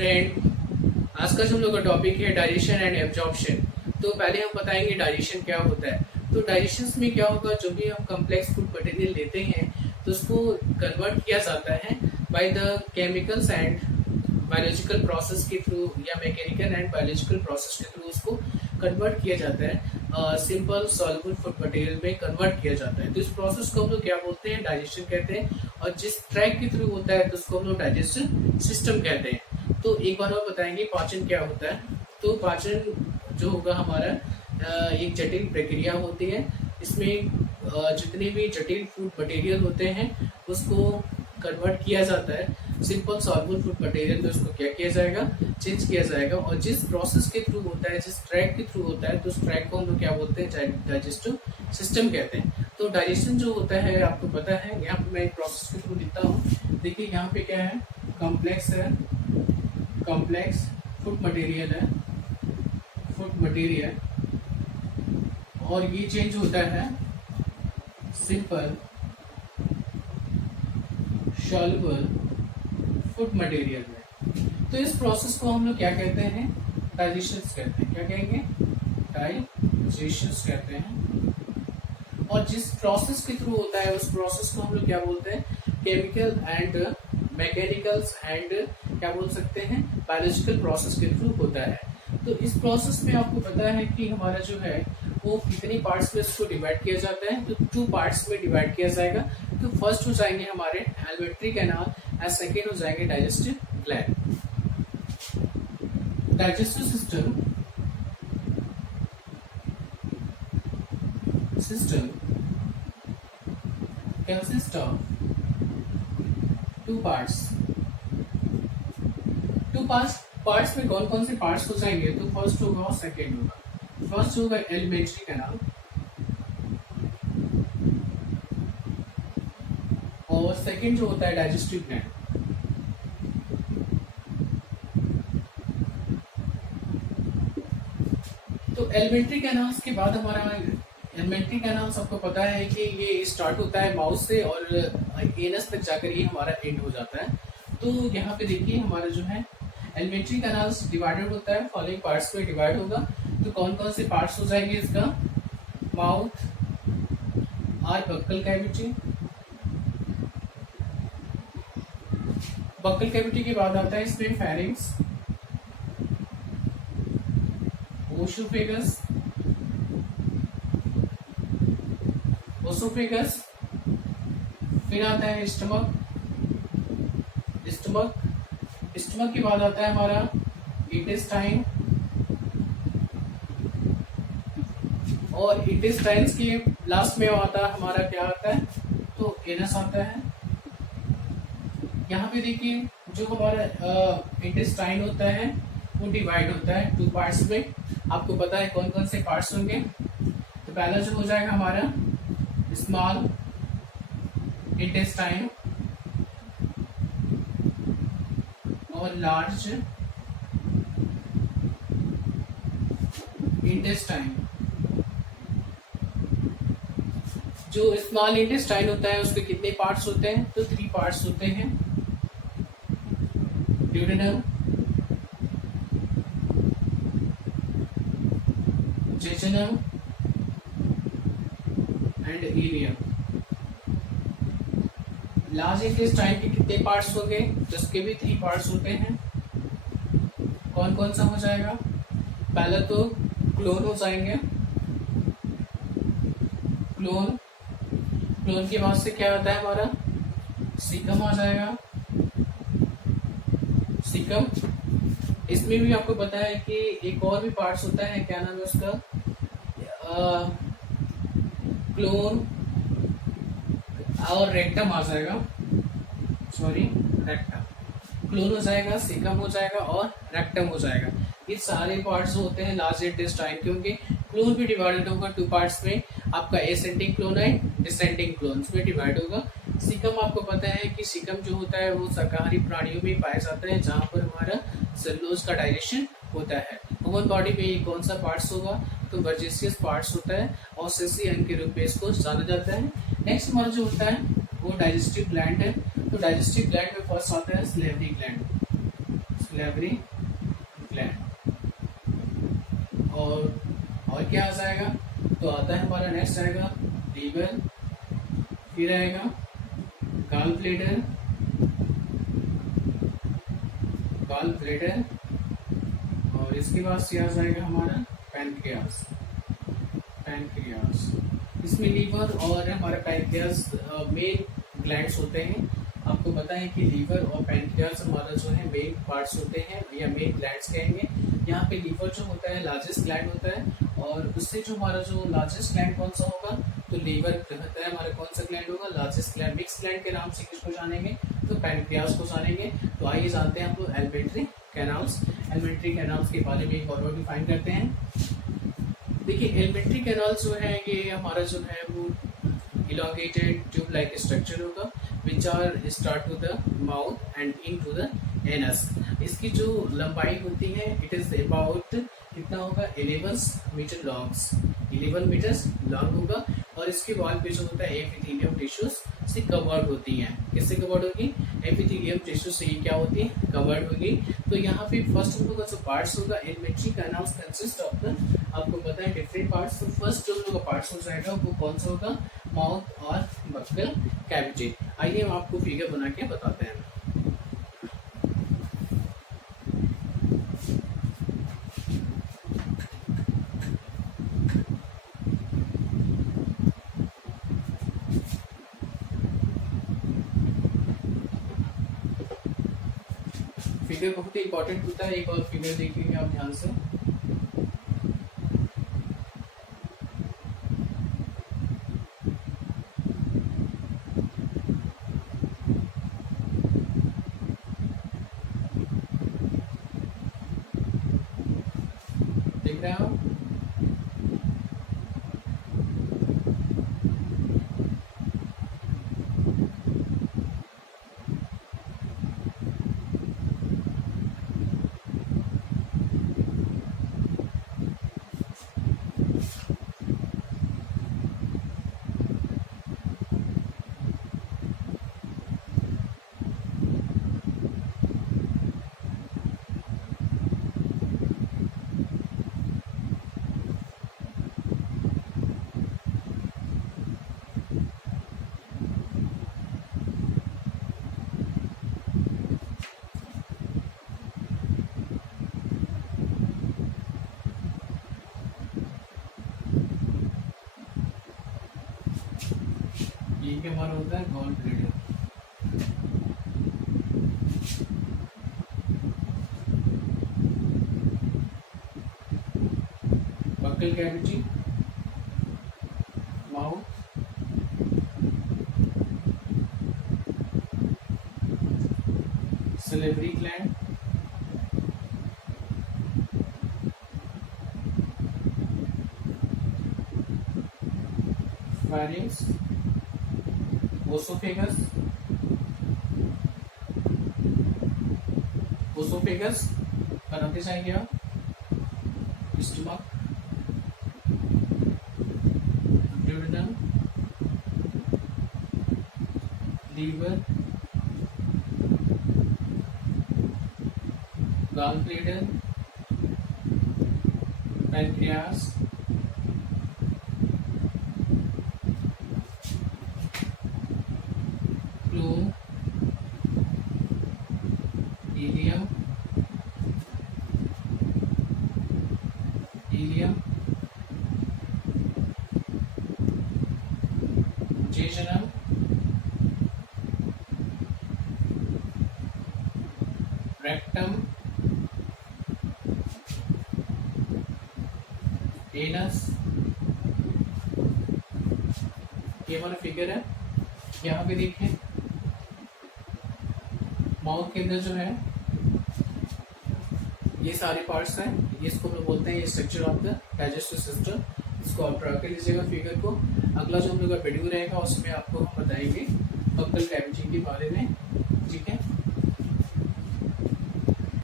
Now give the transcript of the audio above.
Friend, आज का जो हम लोग का टॉपिक है डाइजेशन एंड एब्जॉर्प्शन। तो पहले हम बताएंगे डाइजेशन क्या होता है। तो डाइजेशन में क्या होगा, जो भी हम कम्प्लेक्स फूड मटेरियल लेते हैं तो उसको कन्वर्ट किया जाता है by the chemicals and biological process के थ्रू या मैकेनिकल एंड बायोलॉजिकल प्रोसेस के थ्रू उसको कन्वर्ट किया जाता है, सिंपल सॉल्युबल फूड मटेरियल में कन्वर्ट किया जाता है। तो इस प्रोसेस को हम लोग क्या बोलते हैं, डाइजेशन कहते हैं। और जिस ट्रैक के थ्रू होता है तो उसको हम लोग डाइजेशन सिस्टम कहते हैं। तो एक बार और बताएंगे पाचन क्या होता है। तो पाचन जो होगा हमारा एक जटिल प्रक्रिया होती है। इसमें जितने भी जटिल फूड मटेरियल होते हैं उसको कन्वर्ट किया जाता है सिंपल सॉल्युबल फूड मटेरियल में। उसको क्या किया जाएगा, चेंज किया जाएगा। और जिस प्रोसेस के थ्रू होता है, जिस ट्रैक के थ्रू होता है, तो उस ट्रैक को हम लोग क्या बोलते हैं, डाइजेस्टिव सिस्टम कहते हैं। तो डाइजेशन जो होता है आपको पता है, यहाँ पे मैं एक प्रोसेस के थ्रू लिखता हूँ। देखिए यहाँ पे क्या है, कॉम्प्लेक्स है, कॉम्प्लेक्स फूड मटेरियल है, फूड मटेरियल। और ये चेंज होता है सिंपल सॉल्युबल फूड मटेरियल में। तो इस प्रोसेस को हम लोग क्या कहते हैं, डाइजेशन कहते हैं। क्या कहेंगे, डाइजेशन कहते हैं। और जिस प्रोसेस के थ्रू होता है उस प्रोसेस को हम लोग क्या बोलते हैं, केमिकल एंड मैकेनिकल्स एंड क्या बोल सकते हैं, बायोलॉजिकल प्रोसेस के थ्रू होता है। तो इस प्रोसेस में आपको पता है कि हमारा जो है वो कितने पार्ट्स में इसको डिवाइड किया जाता है। तो 2 पार्ट्स में डिवाइड किया जाएगा। तो फर्स्ट हो जाएंगे हमारे एलिमेंट्री कैनाल एंड सेकेंड हो जाएंगे digestive gland. Digestive system consist of 2 parts. 2 parts में कौन कौन से पार्ट्स हो जाएंगे, तो फर्स्ट होगा और सेकेंड होगा। फर्स्ट होगा एलिमेंट्री कैनाल और सेकेंड जो होता है डाइजेस्टिव ग्लैंड। तो एलिमेंट्री कैनाल्स के बाद हमारा एलिमेंट्री कैनाल्स आपको पता है कि ये स्टार्ट होता है माउथ से और एनस तक जाकर ये हमारा एंड हो जाता है। तो यहाँ पे देखिए हमारा जो है एलिमेंट्री कैनाल्स डिवाइडेड होता है, फॉलोइंग पार्ट्स में डिवाइड होगा। तो कौन कौन से पार्ट्स हो जाएंगे इसका, माउथ और बक्कल कैविटी। बक्कल कैविटी के बाद आता है इसमें फेरिंक्स, ओसोफेगस, ओसोफेगस। फिर आता है स्टमक, स्टमक के बाद आता है हमारा इंटेस्टाइन और इंटेस्टाइन्स के लास्ट में आता है हमारा क्या आता है, तो एनस आता है। यहाँ पे देखिए जो हमारा इंटेस्टाइन होता है वो डिवाइड होता है 2 पार्ट्स में। आपको पता है कौन कौन से पार्ट्स होंगे। तो पहला जो हो जाएगा हमारा स्मॉल इंटेस्टाइन और लार्ज इंटेस्टाइन। जो स्मॉल इंटेस्टाइन होता है उसके कितने पार्ट्स होते हैं, तो 3 पार्ट्स होते हैं, duodenum, jejunum and ileum. Large intestine के कितने पार्ट्स होंगे, तो उसके भी 3 पार्ट्स होते हैं। कौन कौन सा हो जाएगा, पहला तो क्लोन हो जाएंगे, क्लोन के बाद से क्या आता है हमारा सीकम आ जाएगा, सीकम। इसमें भी आपको पता है कि एक और भी पार्ट्स होता है, क्या नाम है उसका, क्लोन और रेक्टम आ जाएगा, सॉरी रेक्टम। क्लोन हो जाएगा, सीकम हो जाएगा और रेक्टम हो जाएगा। ये सारे पार्ट्स होते हैं लार्ज इंटेस्टाइन, क्योंकि क्लोन भी डिवाइडेड होगा 2 पार्ट्स में। आपका एसेंडिंग क्लोन है, डिसेंडिंग क्लोन में डिवाइड होगा। सीकम आपको पता है कि सीकम जो होता है वो शाकाहारी प्राणियों में पाया जाता है, जहाँ पर हमारा सेलुलोज का डाइजेशन होता है। ह्यूमन बॉडी में ये कौन सा पार्ट्स होगा, तो वर्जिशियस पार्ट्स होता है और सेसी अंग के रूप में इसको जाना जाता है। नेक्स्ट हमारा जो होता है वो डाइजेस्टिव ग्लैंड है। तो डाइजेस्टिव ग्लैंड में फर्स्ट आता है सलेवरी ग्लैंड। Salivary gland. और क्या आ जाएगा, तो आता है हमारा नेक्स्ट आएगा लीवर, फिर आएगा गॉल ब्लैडर, और इसके बाद से आ जाएगा हमारा पैनक्रियास। इसमें लीवर और हमारा पैनक्रियास मेन ग्लैंड्स होते हैं। आपको पता है कि लीवर और पैनक्रियास हमारा जो है मेन पार्ट्स होते हैं या मेन ग्लैंड्स कहेंगे। यहाँ पे लीवर जो होता है लार्जेस्ट ग्लैंड होता है, और उससे जो हमारा जो लार्जेस्ट ग्लैंड कौन सा होगा, तो लीवर कहता है हमारा कौन सा ग्लैंड होगा, लार्जेस्ट ग्लैंड। मिक्स ग्लैंड के नाम से किसको जानेंगे, तो पैनक्रियास को जानेंगे। तो आइए जानते हैं हम लोग एलिमेंट्री कैनाल्स के बारे में एक और डिफाइन करते हैं। देखिए एलिमेंट्री कैनाल जो है ये हमारा जो है वो elongated tube like structure होगा which are start to the mouth and into the anus। इसकी जो लंबाई होती है it is about कितना होगा 11 मीटर लॉन्ग होगा, और इसके वॉल पे जो होता है एपिथेलियम टिश्यूज से कवर्ड होती है। किससे कवर्ड होगी, एपिथेलियम टिश्यू से क्या होती है, कवर्ड होगी। तो यहाँ पे फर्स्ट हम लोग का जो पार्ट्स होगा alimentary canals consist of the, आपको पता है डिफरेंट पार्ट्स। तो फर्स्ट जो हम लोग का पार्ट्स हो जाएगा वो कौन सा होगा, माउथ और बक्कल कैविटी। आइए हम आपको फिगर बना के बताते हैं। फिगर बहुत ही इंपॉर्टेंट होता है, एक और फिगर देखेंगे आप ध्यान से। देख रहे हैं आप, ये क्या हमारा होता है gall bladder. Buccal cavity, mouth, salivary gland, pharynx, oesophagus बनाते जाएंगे आप, stomach, duodenum, liver, gall bladder, pancreas, colon, ileum, jejunum, rectum, anus. ये हमारा फिगर है, यहाँ पे देखिए माउथ के अंदर जो है ये सारे पार्ट्स हैं, ये इसको हम लोग बोलते हैं structure of the digestive system. इसको आप ड्रा कर लीजिएगा फिगर को। अगला जो हम लोग का वीडियो रहेगा उसमें आपको हम बताएंगे बक्कल कैविटी के बारे में, ठीक है।